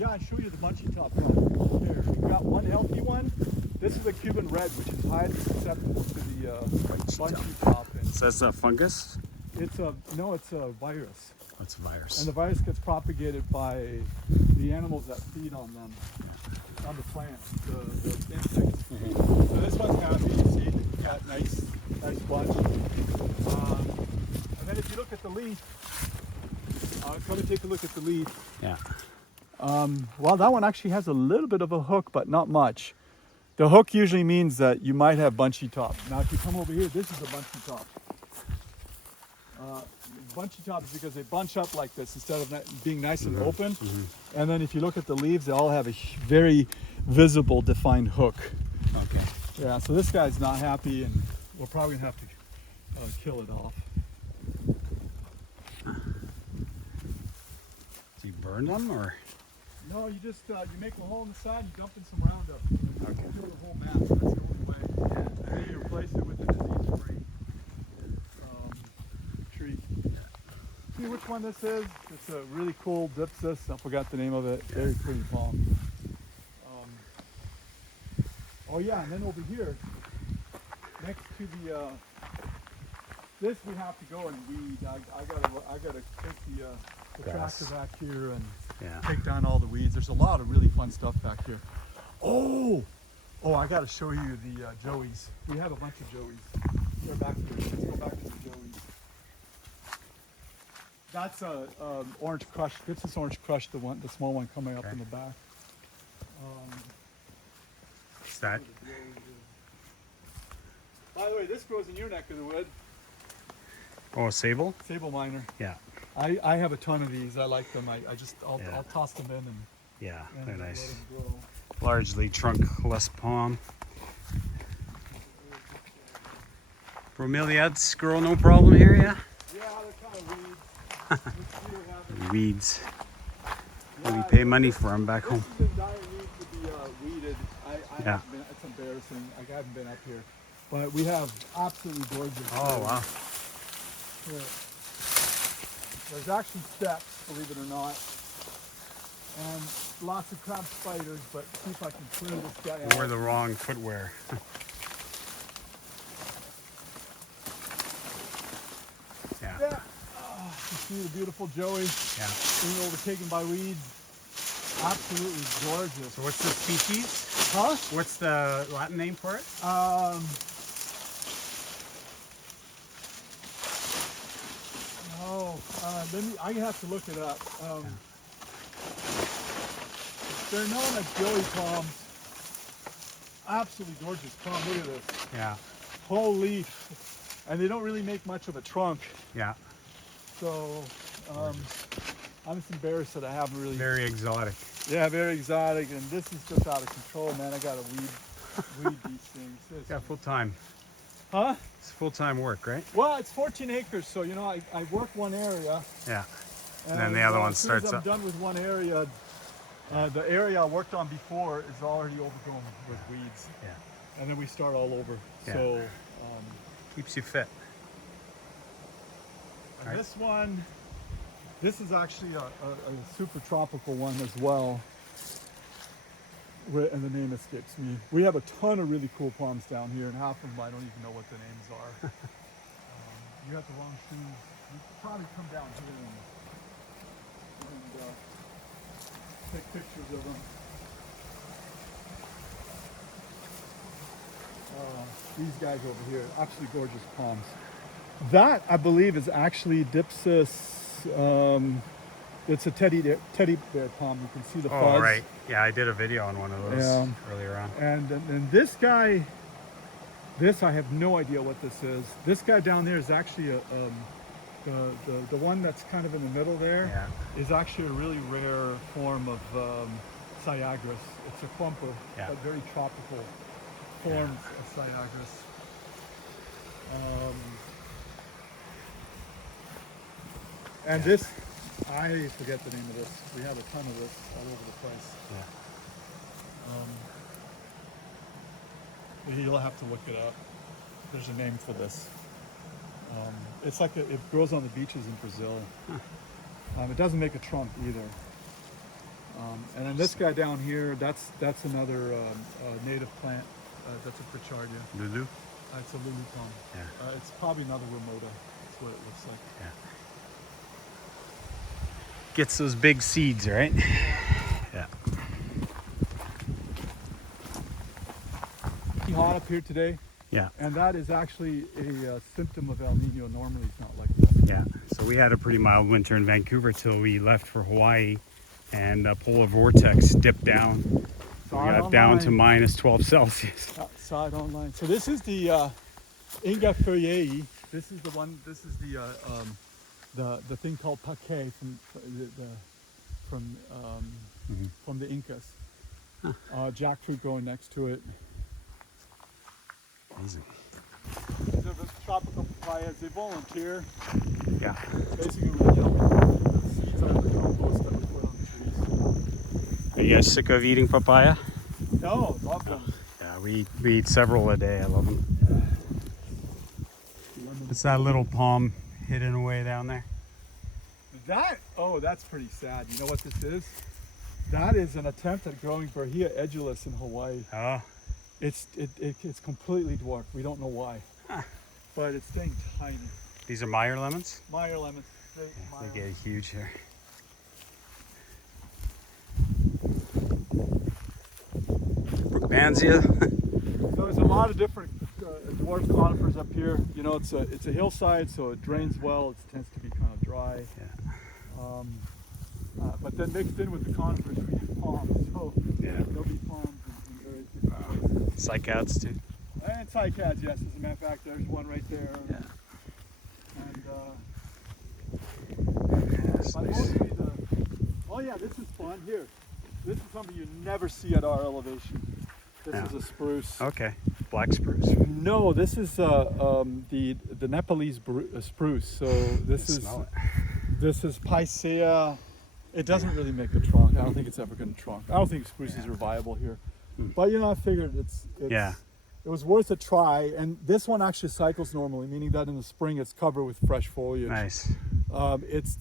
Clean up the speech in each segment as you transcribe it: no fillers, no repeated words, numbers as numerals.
Yeah, I'll show you the Bunchy top now. Here, we've got one healthy one. This is a Cuban red, which is highly susceptible to the Bunchy top. And So that's a fungus? it's a virus. That's a virus. And the virus gets propagated by the animals that feed on them, on the plants, the insects. So this one's happy, you see, got nice bunch. And then if you look at the leaf, come and take a look at the leaf. Yeah. Well, that one actually has a little bit of a hook, but not much. The hook usually means that you might have bunchy top. Now, if you come over here, this is a bunchy top. Bunchy top is because they bunch up like this instead of being nice and open. And then if you look at the leaves, they all have a very visible, defined hook. Okay. Yeah, so this guy's not happy, and we're probably gonna have to kill it off. Do you burn them or? No, you just you make a hole in the side, you dump in some Roundup. Okay. Kill the whole mass. That's the only way. Yeah. And then you replace it with a disease-free tree. See which one this is? It's a really cool Dipsis. I forgot the name of it. Very pretty palm. Oh yeah, and then over here, next to the this we have to go and weed. I gotta take the tractor back here and take down all the weeds. There's a lot of really fun stuff back here. Oh, I gotta show you the joeys. We have a bunch of joeys. They're back here. Let's go back to the joeys. That's a orange crush. This is orange crush, the small one coming up in the back. What's that? By the way, this grows in your neck of the wood. Oh, a sable? Sable minor. Yeah. I have a ton of these. I like them. I'll toss them in and Yeah, they're let nice. them grow. Largely trunkless palm. Bromeliads grow no problem here, yeah? Yeah, they're kind of weeds. Weeds. We pay money for them back home. This is in dire need to be weeded. Yeah. Haven't been, it's embarrassing. I haven't been up here. But we have absolutely gorgeous. Oh, wow. Yeah. There's actually steps, believe it or not. And lots of crab spiders, but see if I can clear this guy out. You wore the wrong footwear. Yeah. Yeah. You see the beautiful joey being overtaken by weeds. Absolutely gorgeous. So what's the species? Huh? What's the Latin name for it? I have to look it up. They're known as joey palms. Absolutely gorgeous palm. Look at this. Yeah. Whole leaf. And they don't really make much of a trunk. Yeah. So I'm just embarrassed that I haven't really. Very exotic. Yeah, very exotic. And this is just out of control, man. I gotta weed these things. Yeah, full time. Huh? It's full-time work, right? Well, it's 14 acres, so you know I work one area. Yeah. And then the other one starts as soon as I'm up. done with one area, the area I worked on before is already overgrown with weeds. Yeah. And then we start all over. Yeah. So Keeps you fit. and this one, this is actually a super tropical one as well. And the name escapes me. We have a ton of really cool palms down here, and half of them I don't even know what the names are. You have the wrong shoes. You could probably come down here and take pictures of them. These guys over here, absolutely gorgeous palms. That I believe is actually Dipsis. It's a teddy bear palm. You can see the fuzz. Oh, right. Yeah, I did a video on one of those earlier on. And this guy, this I have no idea what this is. This guy down there is actually the one that's kind of in the middle there is actually a really rare form of Cyagris. It's a clump of very tropical forms of Cyagris. And this, I forget the name of this. We have a ton of this all over the place. Yeah. You'll have to look it up. There's a name for this. It's like it grows on the beaches in Brazil. It doesn't make a trunk either. And then this guy down here, that's another native plant. That's a Pritchardia. Lulu? It's a lulu palm. Yeah. It's probably another remoda. That's what it looks like. Yeah. Gets those big seeds, right? Yeah. It's hot up here today. Yeah. And that is actually a symptom of El Nino. Normally it's not like that. Yeah. So we had a pretty mild winter in Vancouver till we left for Hawaii, and polar vortex dipped down. We got down to minus 12 Celsius. Outside online. So this is the Inga Feuillei. This is the one. This is the thing called Papaya from the Incas. Huh. Jackfruit growing next to it. Amazing. These are the tropical papayas. They volunteer. Yeah. Basically, we kill the seeds out of the compost that we put on the trees. Are you guys sick of eating papaya? No, love them. Yeah, we eat several a day. I love them. It's that little palm hidden away down there. That's pretty sad. You know what this is? That is an attempt at growing Bahia edulis in Hawaii. Oh. It's completely dwarfed. We don't know why. Huh. But it's staying tiny. These are Meyer lemons? Meyer lemons. They get huge here. Brookmansia. So there's a lot of different dwarf conifers up here. You know, it's a hillside, so it drains well. It tends to be kind of dry. Yeah. But then mixed in with the conifers, we get palms. So Yeah. there'll be palms in various different places. Cycads too. And cycads, yes. As a matter of fact, there's one right there. Yeah. And That's but nice. mostly oh yeah, this is fun. Here, this is something you never see at our elevation. This Yeah. is a spruce. Okay. Black spruce. No, this is the Nepalese spruce. So this is Smell it. this is Picea. It doesn't really make a trunk. I don't think it's ever going to trunk. I don't think spruces are viable here. But you know, I figured it's Yeah. it was worth a try. And this one actually cycles normally, meaning that in the spring it's covered with fresh foliage. Nice. It's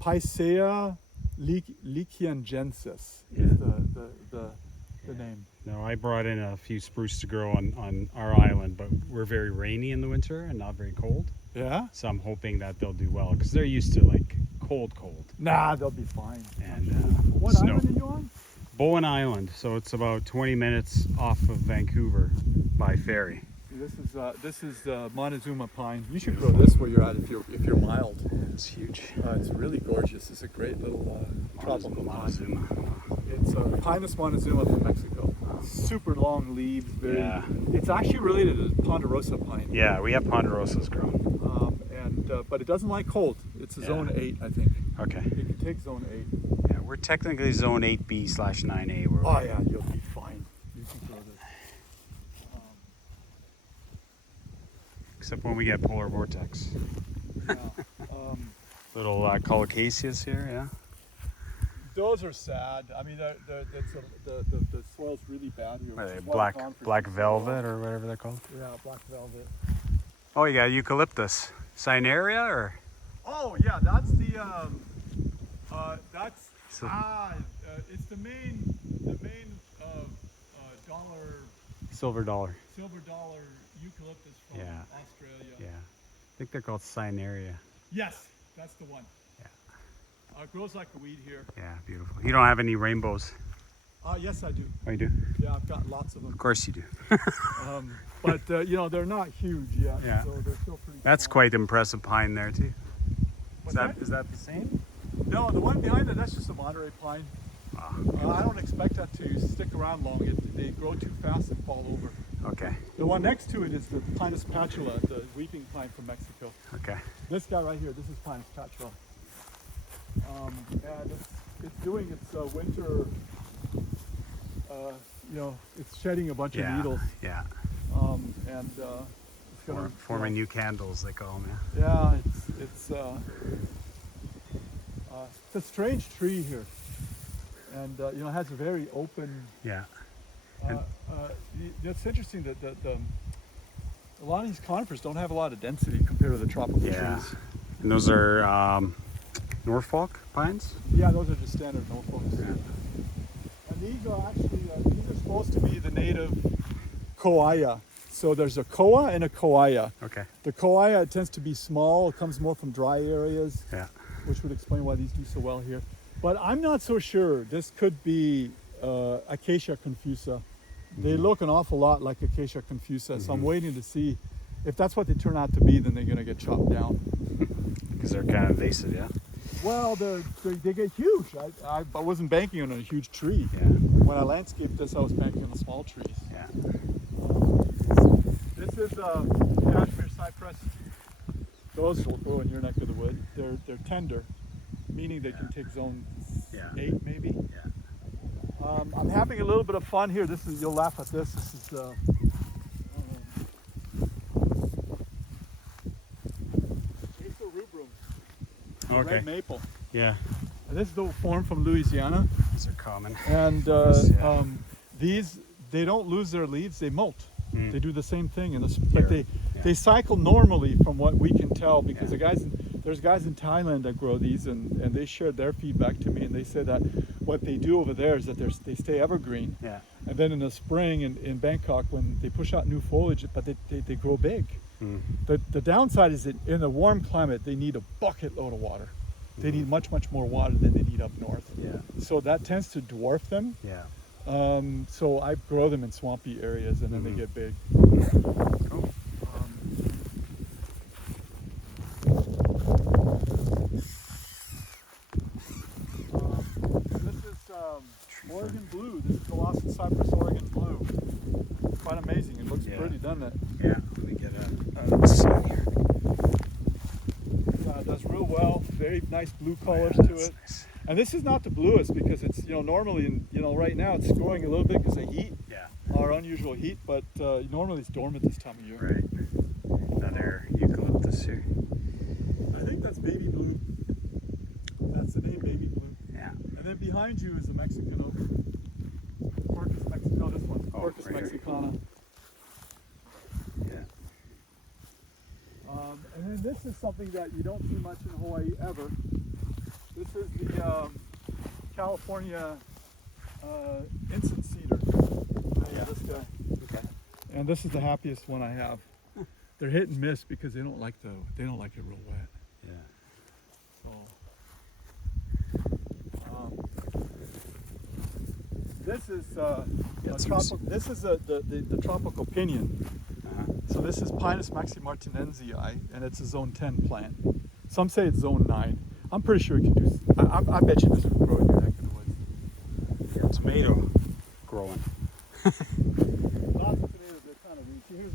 Picea lichiangensis is the name. No, I brought in a few spruce to grow on our island, but we're very rainy in the winter and not very cold. Yeah? So I'm hoping that they'll do well because they're used to like cold. Nah, they'll be fine. And What snow. island are you on? Bowen Island, so it's about 20 minutes off of Vancouver by ferry. This is Montezuma pine. You should grow this where you're at if you're mild. It's huge. It's really gorgeous. It's a great little tropical pine. Montezuma. It's Pinus Montezuma from Mexico. Super long leaves. Very. Yeah. It's actually related to Ponderosa pine. Yeah, we have ponderosas growing. But it doesn't like cold. It's a Yeah. zone 8, I think. Okay. It can take zone 8. Yeah, we're technically zone 8B/9A. Oh yeah, you'll be fine. You can grow this. Except when we get polar vortex. Yeah. Little colocaceas here, yeah. Those are sad. I mean, the soil's really bad here. Are which they is why black the conifers black are so velvet low. or whatever they're called? Yeah, black velvet. Oh, you got eucalyptus. Cinerea or? Oh yeah, that's the So- it's the main dollar Silver dollar. silver dollar eucalyptus from Yeah. Australia. Yeah. I think they're called Cinerea. Yes, that's the one. Yeah. It grows like a weed here. Yeah, beautiful. You don't have any rainbows. Yes, I do. Oh, you do? Yeah, I've got lots of them. Of course you do. But you know, they're not huge yet. Yeah. So they're still pretty That's small. quite impressive pine there too. What's Is that the same? No, the one behind it, that's just a Monterey pine. Oh, I don't expect that to stick around long. They grow too fast and fall over. okay. The one next to it is the Pinus patula, the weeping pine from Mexico. Okay. This guy right here, this is Pinus patula. And it's doing its winter, you know, it's shedding a bunch of Yeah. needles. Yeah. And it's gonna Forming new candles, they call them. Yeah, it's a strange tree here, and you know, it has a very open. Yeah. And- It's interesting that a lot of these conifers don't have a lot of density compared to the tropical Yeah. trees. And those are Norfolk pines? Yeah, those are just standard Norfolks. Yeah. And these are actually, these are supposed to be the native Koaya. So there's a Koa and a Koaya. Okay. The Koaya tends to be small. It comes more from dry areas, Yeah. which would explain why these do so well here. But I'm not so sure. This could be Acacia confusa. They look an awful lot like Acacia confusa, so I'm waiting to see if that's what they turn out to be. Then they're going to get chopped down. Because they're kind of invasive, yeah. Well, they get huge. I wasn't banking on a huge tree. Yeah. When I landscaped this, I was banking on the small trees. Yeah. This is cashmere cypress. Those will grow in your neck of the wood. They're tender, meaning they can take zone 8 maybe. Yeah. I'm having a little bit of fun here. This is, you'll laugh at this. This is Acer rubrum, Okay. red maple. Yeah. And this is the form from Louisiana. These are common. And Yes, yeah. these, they don't lose their leaves, they molt. Mm. They do the same thing, but Here. they cycle normally from what we can tell, because Yeah. there's guys in Thailand that grow these, and they shared their feedback to me, and they said that what they do over there is that they stay evergreen, Yeah. and then in the spring in Bangkok, when they push out new foliage, but they grow big. Mm. The downside is that in a warm climate, they need a bucket load of water. They need much more water than they need up north. Yeah. So that tends to dwarf them. Yeah. So I grow them in swampy areas, and then they get big. Cool. This is Oregon Blue. This is Colossal Cypress Oregon Blue. Quite amazing. It looks pretty, doesn't it? Yeah. Let me get out of the sun here. Yeah, it does real well. Very nice blue colors Yeah, to that's it. nice. And this is not the bluest, because it's, normally, right now it's growing a little bit because of heat, Yeah. our unusual heat, but normally it's dormant this time of year. Right. Another eucalyptus here. I think that's baby blue. That's the name, baby blue. Yeah. And then behind you is the Mexican oak. Quercus Mexicana. No, this one's Quercus right here. Mexicana. Yeah. And then this is something that you don't see much in Hawaii ever. This is the California incense cedar. Yeah, this guy. Okay. And this is the happiest one I have. They're hit and miss because they don't like it real wet. Yeah. So, this is this is the tropical pinion. So this is Pinus maximartinensii, and it's a zone 10 plant. Some say it's zone 9. I'm pretty sure it can do. I bet you this would grow in your neck of the woods. Yeah, tomato growing. Lots of tomatoes. They're kind of weak. See, here's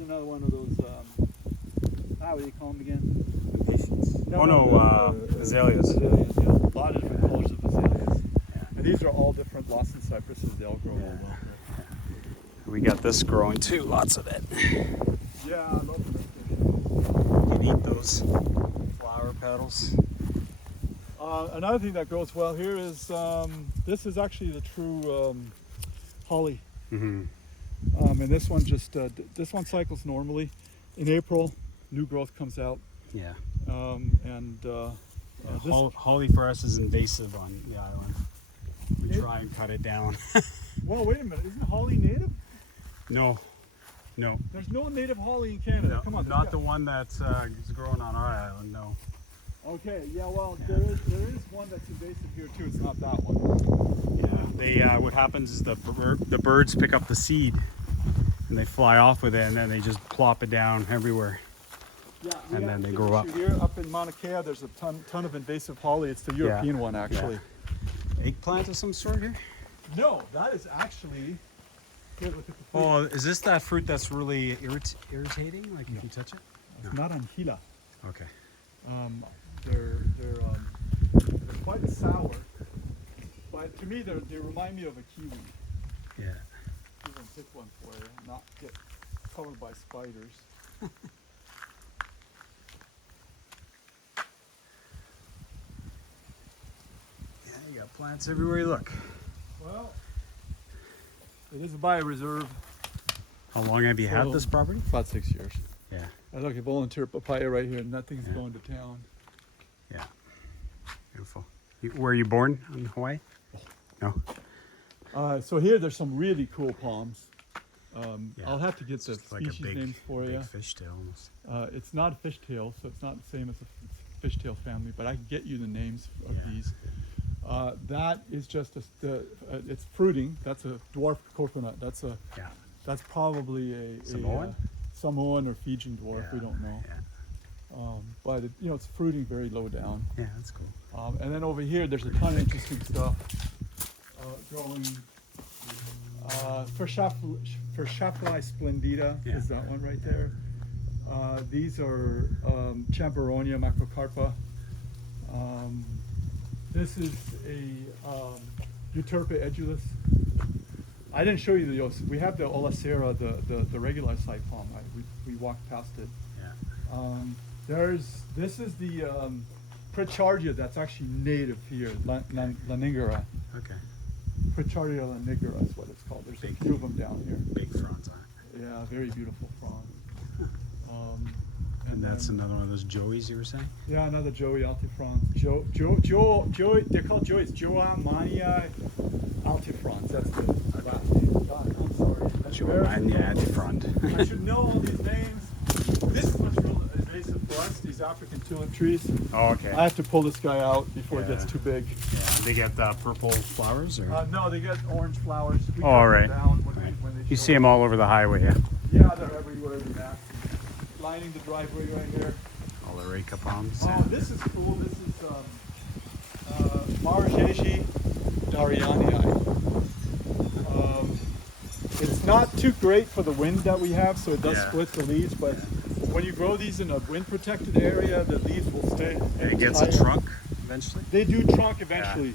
another one of those. What do you call them again? Patience. The azaleas. Azaleas, yeah. A lot of different colors of azaleas. Yeah. And these are all different Lawson cypresses. They all grow Yeah. real well. We got this growing too, lots of it. Yeah, I love them. You can eat those flower petals. Another thing that grows well here is this is actually the true holly. Mm-hmm. And this one this one cycles normally. In April, new growth comes out. Yeah. This, Holly for us is invasive on the island. We try and cut it down. well, wait a minute. Isn't holly native? No. There's no native holly in Canada. No, Come on. not the one that's growing on our island, no. Okay, yeah, well, there is one that's invasive here too. It's not that one. Yeah, they what happens is the birds pick up the seed and they fly off with it, and then they just plop it down everywhere. Yeah, And then they grow up. Here up in Mauna Kea, there's a ton of invasive holly. It's the European one, actually. Eggplant of some sort here? No, that is actually. Here, look at the fruit. Oh, is this that fruit that's really irritating? Like if you touch it? It's not on Hilo. Okay. They're quite sour, but to me they remind me of a kiwi. Yeah. I'm gonna pick one for you, not get covered by spiders. Yeah, you got plants everywhere you look. Well, it is a bioreserve. How long have you had So- this property? About 6 years. Yeah. I look at volunteer papaya right here, and that thing's going to town. Yeah. Were you born in Hawaii? No. So here there's some really cool palms. Yeah, I'll have to get the Just like a species names for big you. fishtail almost. It's not a fishtail, so it's not the same as a fishtail family, but I can get you the names of Yeah. these. That is just it's fruiting. That's a dwarf coconut. That's Yeah. probably a Samoan? Samoan or Fijian dwarf. We don't know. Yeah. But it's fruiting very low down. Yeah, that's cool. And then over here, there's a ton of interesting stuff growing. For Shapli splendida Yeah. is that one right there. These are Champeronia macrocarpa. This is a Euterpe edulus. I didn't show you the. We have the Olacera, the regular side palm. We walked past it. Yeah. This is the Pritchardia that's actually native here, Lanigera. Okay. Pritchardia lanigera is what it's called. There's a few of them down here. Big fronds on it. Yeah, very beautiful frond. And that's another one of those joeys you were saying? Yeah, another Joey altifrons. Joey, they're called Joeys. Joa Mania altifrons. That's the last name. God, I'm sorry. That's Joamania altifrond. I should know all these names. This is what's real invasive for us, these African tulip trees. Oh, okay. I have to pull this guy out before it Yeah. gets too big. Yeah, they get purple flowers? Or? No, they get orange flowers. We Oh, cut all them right. down when Right. they You show see them all over the highway, yeah? Yeah, they're everywhere. They're nasty. Lining the driveway right here. All the Areca palms. Oh, this is cool. This is Marjeji Darianii. It's not too great for the wind that we have, so it does Yeah. split the leaves, but when you grow these in a wind-protected area, the leaves will stay. And it gets a entire. trunk eventually? They do trunk eventually.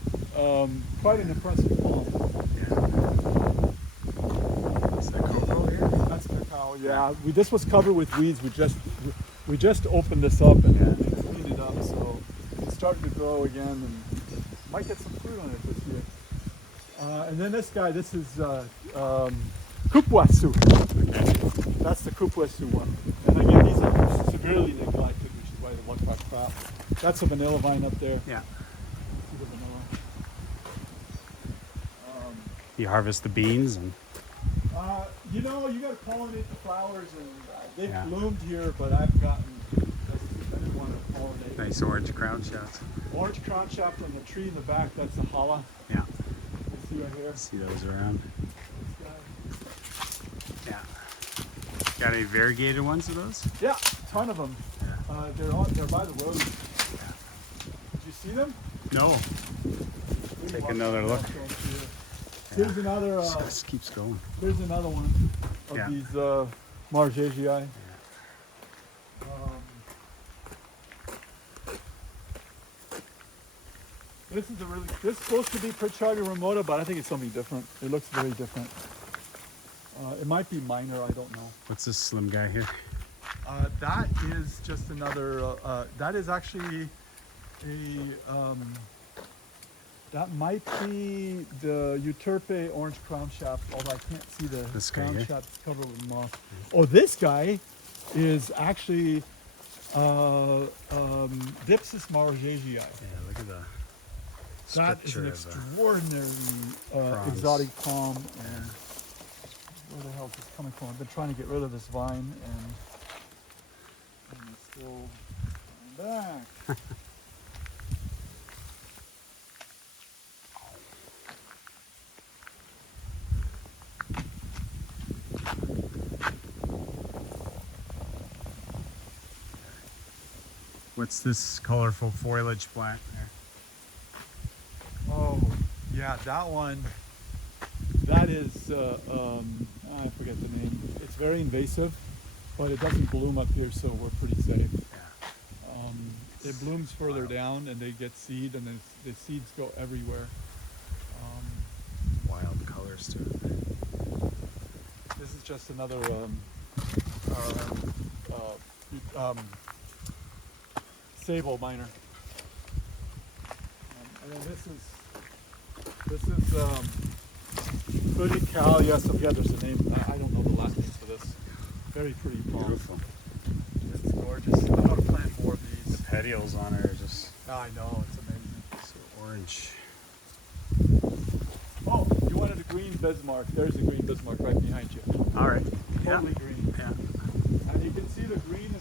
Quite an impressive palm. Yeah. Is that cocoa here? That's cacao. Yeah, this was covered with weeds. We just opened this up and cleaned it up, so it's starting to grow again, and might get some fruit on it this year. And then this guy, this is Kupwasu. That's the Kupwasu one. And again, these are severely neglected, which is why they look like crap. That's a vanilla vine up there. Yeah. See the vanilla. You harvest the beans and You got to pollinate the flowers, and they've Yeah. bloomed here, but I didn't want to pollinate. nice orange crown shots. Orange crown shaft on the tree in the back, that's the hala. Yeah. You see right here? See those around. This guy. Yeah. Got any variegated ones of those? Yeah, a ton of them. Yeah. They're by the road. Yeah. Did you see them? No. Take another look. Here's another. Just keeps going. Here's another one of Yeah. these Marjeji. This is supposed to be Pritchardia remota, but I think it's something different. It looks very different. It might be minor, I don't know. What's this slim guy here? That is just another, that is actually a, that might be the Euterpe orange crown shaft, although I can't see the This guy crown here? shaft. It's covered with moss. Oh, this guy is actually Dipsis marjeji. Yeah, look at the That is an structure of extraordinary fronds. exotic palm, and where the hell is this coming from? I've been trying to get rid of this vine, and it's still coming back. What's this colorful foliage plant there? Oh, yeah, that one. That is, I forget the name. It's very invasive, but it doesn't bloom up here, so we're pretty safe. Yeah. It blooms further down, and they get seed, and then the seeds go everywhere. Wild colors to it. This is just another sable minor. And then this is pretty cal. Yes, yeah, there's a name. I don't know the last name for this. Very pretty palm. Beautiful. It's gorgeous. I'm gonna plant more of The these. petioles on it are just I know, it's amazing. so orange. Oh, you wanted a green Bismarck. There's a green Bismarck right behind you. All right. Totally Yeah. green. Yeah. And you can see the green